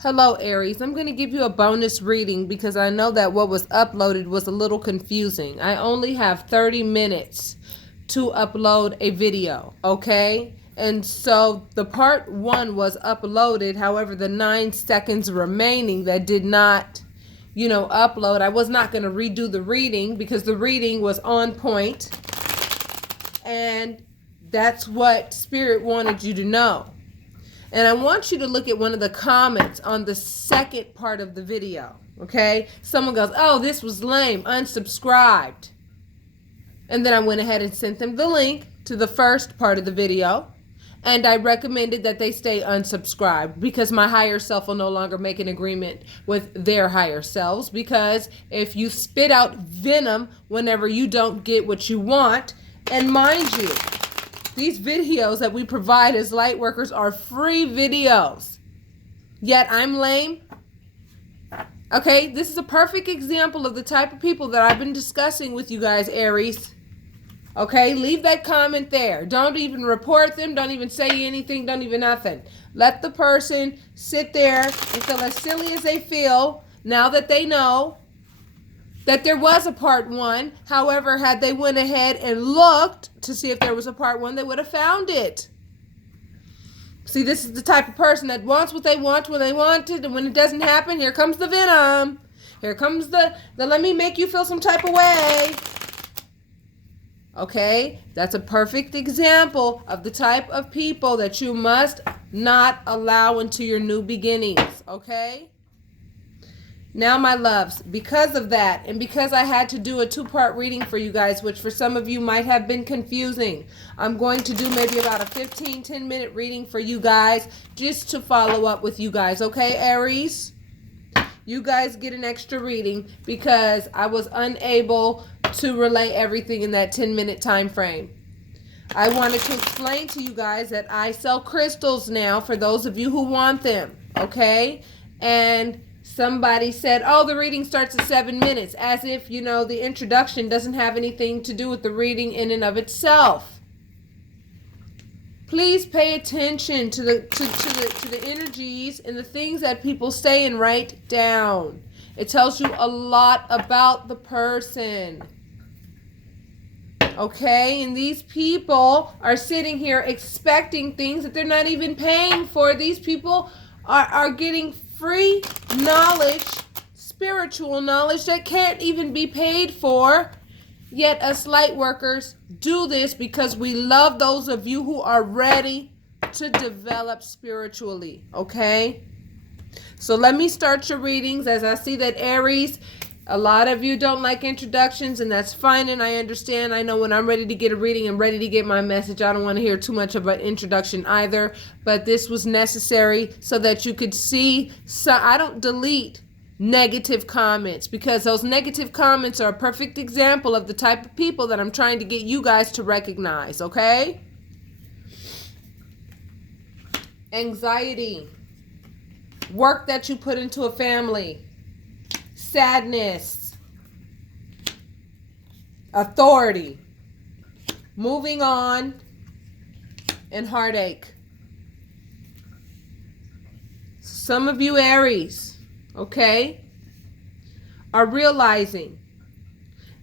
Hello, Aries. I'm going to give you a bonus reading because I know that what was uploaded was a little confusing. I only have 30 minutes to upload a video, okay? And so the part 1 was uploaded. However, the 9 seconds remaining that did not, upload, I was not going to redo the reading because the reading was on point. And that's what Spirit wanted you to know. And I want you to look at one of the comments on the second part of the video, okay? Someone goes, oh, this was lame, unsubscribed. And then I went ahead and sent them the link to the first part of the video. And I recommended that they stay unsubscribed because my higher self will no longer make an agreement with their higher selves. Because if you spit out venom whenever you don't get what you want, and mind you, these videos that we provide as light workers are free videos. Yet I'm lame. Okay, this is a perfect example of the type of people that I've been discussing with you guys, Aries. Okay, leave that comment there. Don't even report them. Don't even say anything. Don't even nothing. Let the person sit there and feel as silly as they feel now that they know that there was a part 1. However, had they went ahead and looked to see if there was a part 1, they would have found it. See, this is the type of person that wants what they want when they want it, and when it doesn't happen, here comes the venom. Here comes the let me make you feel some type of way. Okay? That's a perfect example of the type of people that you must not allow into your new beginnings. Okay? Now, my loves, because of that, and because I had to do a 2-part reading for you guys, which for some of you might have been confusing, I'm going to do maybe about a 10-minute reading for you guys just to follow up with you guys. Okay, Aries? You guys get an extra reading because I was unable to relay everything in that 10-minute time frame. I wanted to explain to you guys that I sell crystals now for those of you who want them. Okay? And somebody said, oh, the reading starts at 7 minutes, as if, the introduction doesn't have anything to do with the reading in and of itself. Please pay attention to the energies and the things that people say and write down. It tells you a lot about the person. Okay, and these people are sitting here expecting things that they're not even paying for. These people are getting free knowledge, spiritual knowledge that can't even be paid for. Yet us light workers do this because we love those of you who are ready to develop spiritually. Okay? So let me start your readings. As I see that Aries, a lot of you don't like introductions, and that's fine, and I understand. I know when I'm ready to get a reading, I'm ready to get my message. I don't want to hear too much of an introduction either, but this was necessary so that you could see. So I don't delete negative comments because those negative comments are a perfect example of the type of people that I'm trying to get you guys to recognize, okay? Anxiety, work that you put into a family, sadness, authority, moving on, and heartache. Some of you Aries, okay, are realizing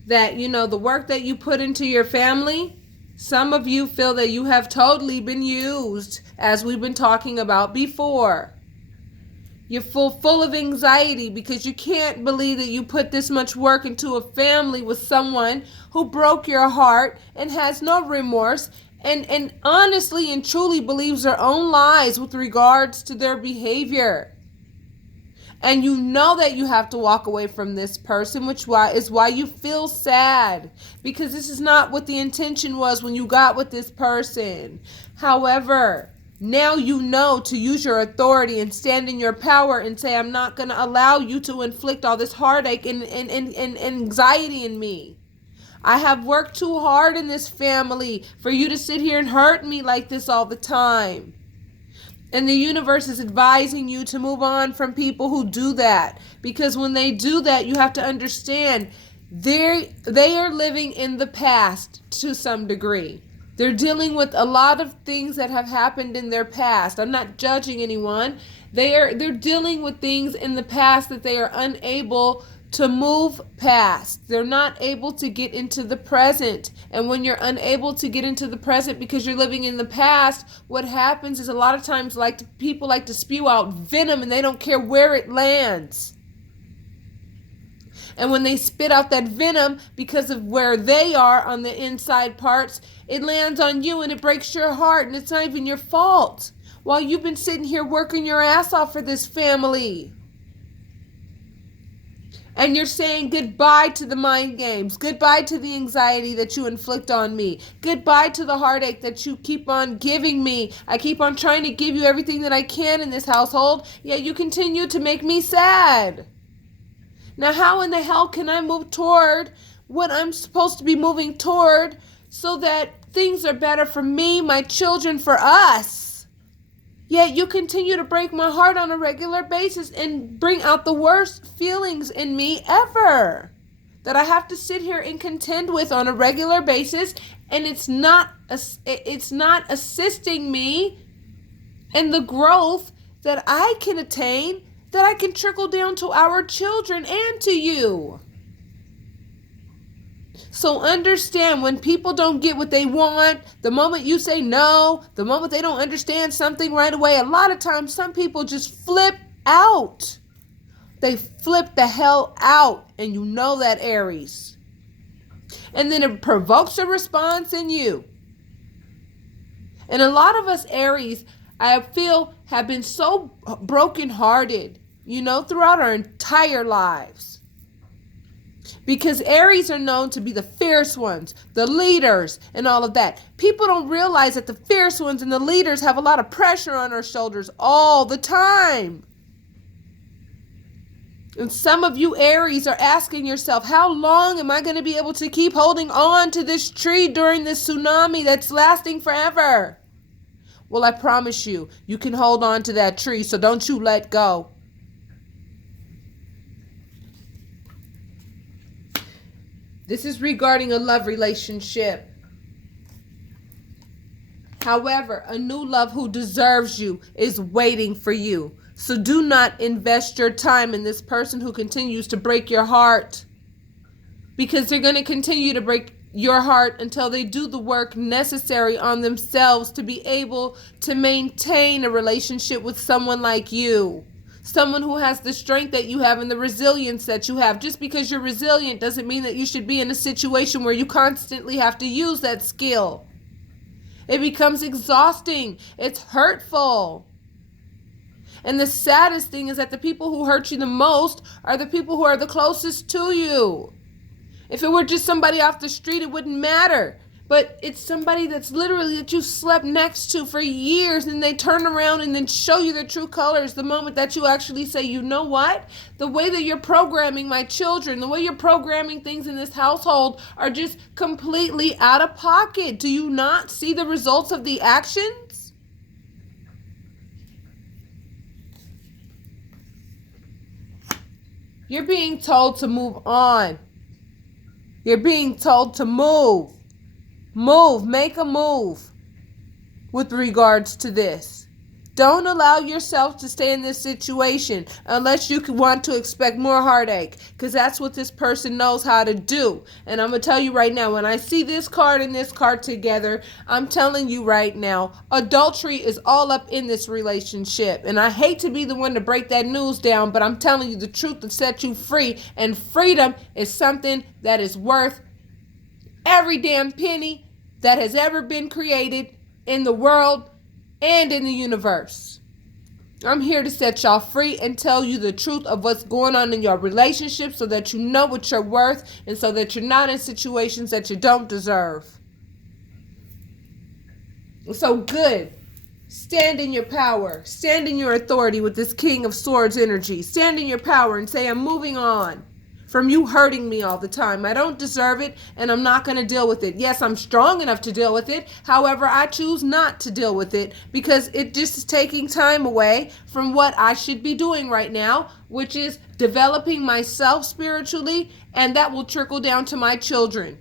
that, the work that you put into your family, some of you feel that you have totally been used, as we've been talking about before. You're full of anxiety because you can't believe that you put this much work into a family with someone who broke your heart and has no remorse and honestly and truly believes their own lies with regards to their behavior. And you know that you have to walk away from this person, which is why you feel sad, because this is not what the intention was when you got with this person. However, now you know to use your authority and stand in your power and say, I'm not going to allow you to inflict all this heartache and anxiety in me. I have worked too hard in this family for you to sit here and hurt me like this all the time. And the universe is advising you to move on from people who do that. Because when they do that, you have to understand they are living in the past to some degree. They're dealing with a lot of things that have happened in their past. I'm not judging anyone. They're dealing with things in the past that they are unable to move past. They're not able to get into the present. And when you're unable to get into the present because you're living in the past, what happens is a lot of times people like to spew out venom and they don't care where it lands. And when they spit out that venom because of where they are on the inside parts, it lands on you and it breaks your heart, and it's not even your fault. While you've been sitting here working your ass off for this family. And you're saying goodbye to the mind games, goodbye to the anxiety that you inflict on me, goodbye to the heartache that you keep on giving me. I keep on trying to give you everything that I can in this household, yet you continue to make me sad. Now, how in the hell can I move toward what I'm supposed to be moving toward so that things are better for me, my children, for us? Yet you continue to break my heart on a regular basis and bring out the worst feelings in me ever that I have to sit here and contend with on a regular basis, and it's not assisting me in the growth that I can attain, that I can trickle down to our children and to you. So understand, when people don't get what they want, the moment you say no, the moment they don't understand something right away, a lot of times some people just flip out. They flip the hell out, and you know that, Aries. And then it provokes a response in you. And a lot of us Aries, I feel, have been so brokenhearted, throughout our entire lives. Because Aries are known to be the fierce ones, the leaders, and all of that. People don't realize that the fierce ones and the leaders have a lot of pressure on our shoulders all the time. And some of you Aries are asking yourself, how long am I going to be able to keep holding on to this tree during this tsunami that's lasting forever? Well, I promise you, you can hold on to that tree, so don't you let go. This is regarding a love relationship. However, a new love who deserves you is waiting for you. So do not invest your time in this person who continues to break your heart, because they're going to continue to break your heart until they do the work necessary on themselves to be able to maintain a relationship with someone like you. Someone who has the strength that you have and the resilience that you have. Just because you're resilient doesn't mean that you should be in a situation where you constantly have to use that skill. It becomes exhausting. It's hurtful. And the saddest thing is that the people who hurt you the most are the people who are the closest to you. If it were just somebody off the street, it wouldn't matter. But it's somebody that's literally that you slept next to for years, and they turn around and then show you their true colors the moment that you actually say, you know what? The way that you're programming my children, the way you're programming things in this household are just completely out of pocket. Do you not see the results of the actions? You're being told to move on. You're being told to move. Move. Make a move with regards to this. Don't allow yourself to stay in this situation unless you want to expect more heartache, because that's what this person knows how to do. And I'm going to tell you right now, when I see this card and this card together, I'm telling you right now, adultery is all up in this relationship. And I hate to be the one to break that news down, but I'm telling you the truth to set you free. And freedom is something that is worth every damn penny that has ever been created in the world and in the universe. I'm here to set y'all free and tell you the truth of what's going on in your relationship so that you know what you're worth and so that you're not in situations that you don't deserve. So good. Stand in your power. Stand in your authority with this King of Swords energy. Stand in your power and say, I'm moving on from you hurting me all the time. I don't deserve it, and I'm not going to deal with it. Yes, I'm strong enough to deal with it. However, I choose not to deal with it because it just is taking time away from what I should be doing right now, which is developing myself spiritually, and that will trickle down to my children.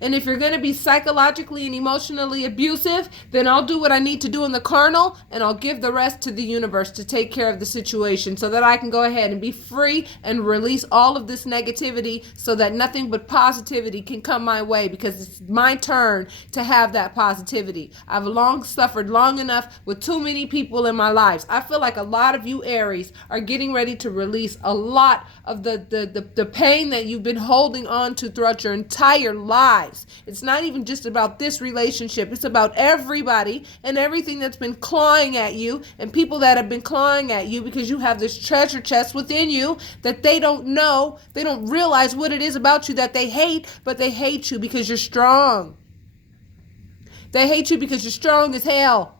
And if you're going to be psychologically and emotionally abusive, then I'll do what I need to do in the carnal, and I'll give the rest to the universe to take care of the situation so that I can go ahead and be free and release all of this negativity so that nothing but positivity can come my way, because it's my turn to have that positivity. I've suffered long enough with too many people in my lives. I feel like a lot of you Aries are getting ready to release a lot of the pain that you've been holding on to throughout your entire lives. It's not even just about this relationship. It's about everybody and everything that's been clawing at you, and people that have been clawing at you because you have this treasure chest within you that they don't know. They don't realize what it is about you that they hate, but they hate you because you're strong. They hate you because you're strong as hell.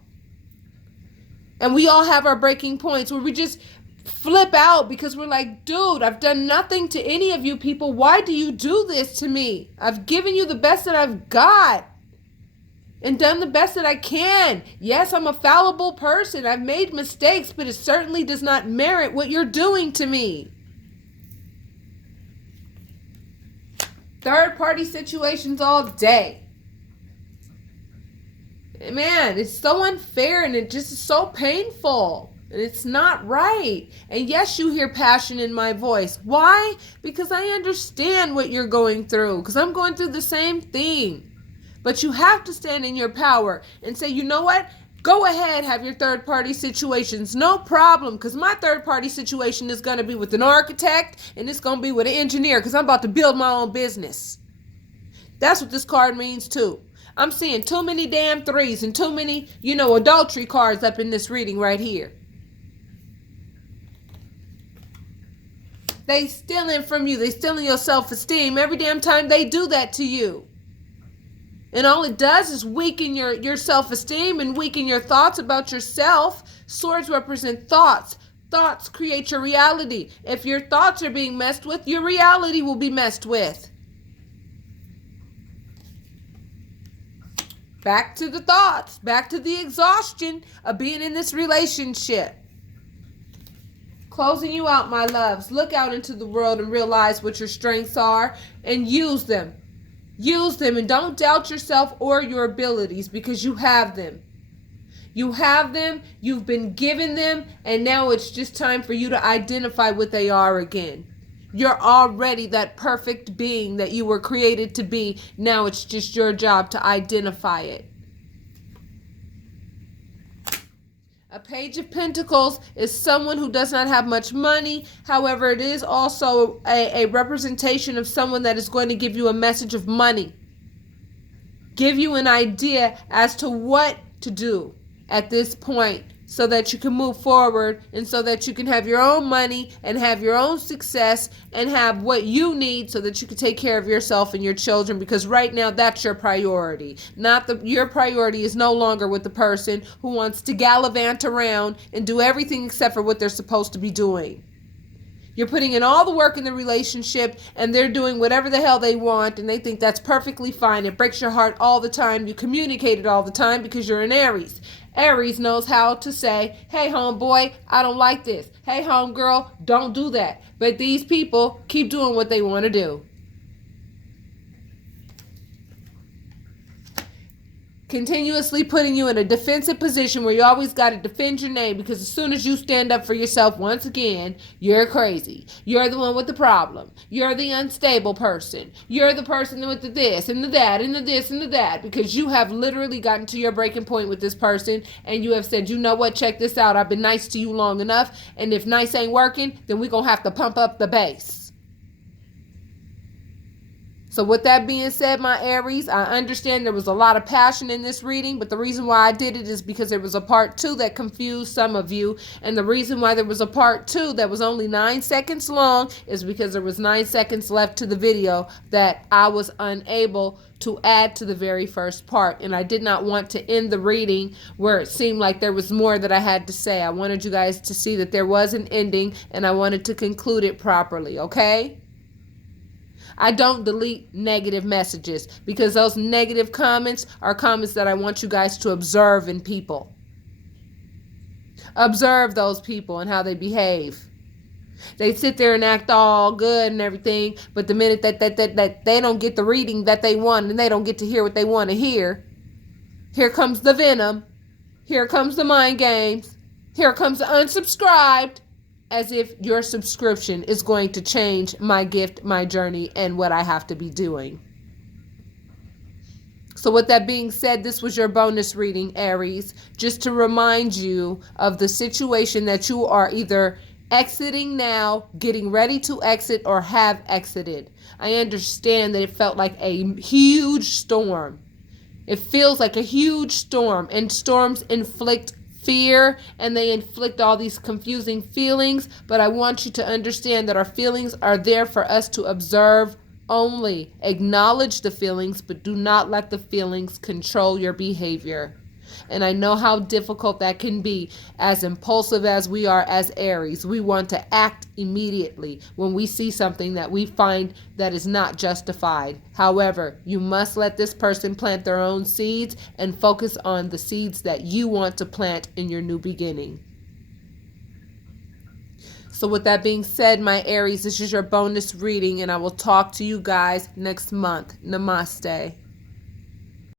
And we all have our breaking points where we just flip out because we're like, dude, I've done nothing to any of you people. Why do you do this to me? I've given you the best that I've got and done the best that I can. Yes, I'm a fallible person. I've made mistakes, but it certainly does not merit what you're doing to me. Third party situations all day. Man, it's so unfair, and it just is so painful. And it's not right. And yes, you hear passion in my voice. Why? Because I understand what you're going through. Because I'm going through the same thing. But you have to stand in your power and say, you know what? Go ahead, have your third party situations. No problem. Because my third party situation is going to be with an architect, and it's going to be with an engineer, because I'm about to build my own business. That's what this card means too. I'm seeing too many damn threes and too many, adultery cards up in this reading right here. They stealing from you. They stealing your self-esteem every damn time they do that to you. And all it does is weaken your self-esteem and weaken your thoughts about yourself. Swords represent thoughts. Thoughts create your reality. If your thoughts are being messed with, your reality will be messed with. Back to the thoughts. Back to the exhaustion of being in this relationship. Closing you out, my loves. Look out into the world and realize what your strengths are and use them. Use them, and don't doubt yourself or your abilities, because you have them. You have them, you've been given them, and now it's just time for you to identify what they are again. You're already that perfect being that you were created to be. Now it's just your job to identify it. A Page of Pentacles is someone who does not have much money. However, it is also a representation of someone that is going to give you a message of money. Give you an idea as to what to do at this point so that you can move forward, and so that you can have your own money and have your own success and have what you need so that you can take care of yourself and your children, because right now that's your priority. Your priority is no longer with the person who wants to gallivant around and do everything except for what they're supposed to be doing. You're putting in all the work in the relationship, and they're doing whatever the hell they want, and they think that's perfectly fine. It breaks your heart all the time. You communicate it all the time because you're an Aries. Aries knows how to say, hey, homeboy, I don't like this. Hey, homegirl, don't do that. But these people keep doing what they want to do. Continuously putting you in a defensive position where you always got to defend your name, because as soon as you stand up for yourself once again, you're crazy. You're the one with the problem. You're the unstable person. You're the person with the this and the that and the this and the that, because you have literally gotten to your breaking point with this person, and you have said, you know what, check this out. I've been nice to you long enough, and if nice ain't working, then we're going to have to pump up the bass. So with that being said, my Aries, I understand there was a lot of passion in this reading, but the reason why I did it is because there was a part 2 that confused some of you. And the reason why there was a part 2 that was only 9 seconds long is because there was 9 seconds left to the video that I was unable to add to the very first part. And I did not want to end the reading where it seemed like there was more that I had to say. I wanted you guys to see that there was an ending, and I wanted to conclude it properly, okay? I don't delete negative messages, because those negative comments are comments that I want you guys to observe in people. Observe those people and how they behave. They sit there and act all good and everything, but the minute that they don't get the reading that they want and they don't get to hear what they want to hear, here comes the venom. Here comes the mind games. Here comes the unsubscribed, as if your subscription is going to change my gift, my journey, and what I have to be doing. So with that being said, this was your bonus reading, Aries, just to remind you of the situation that you are either exiting now, getting ready to exit, or have exited. I understand that it felt like a huge storm. It feels like a huge storm, and storms inflict fear and they inflict all these confusing feelings. But I want you to understand that our feelings are there for us to observe only. Acknowledge the feelings, but do not let the feelings control your behavior. And I know how difficult that can be. As impulsive as we are as Aries, we want to act immediately when we see something that we find that is not justified. However, you must let this person plant their own seeds and focus on the seeds that you want to plant in your new beginning. So with that being said, my Aries, this is your bonus reading, and I will talk to you guys next month. Namaste.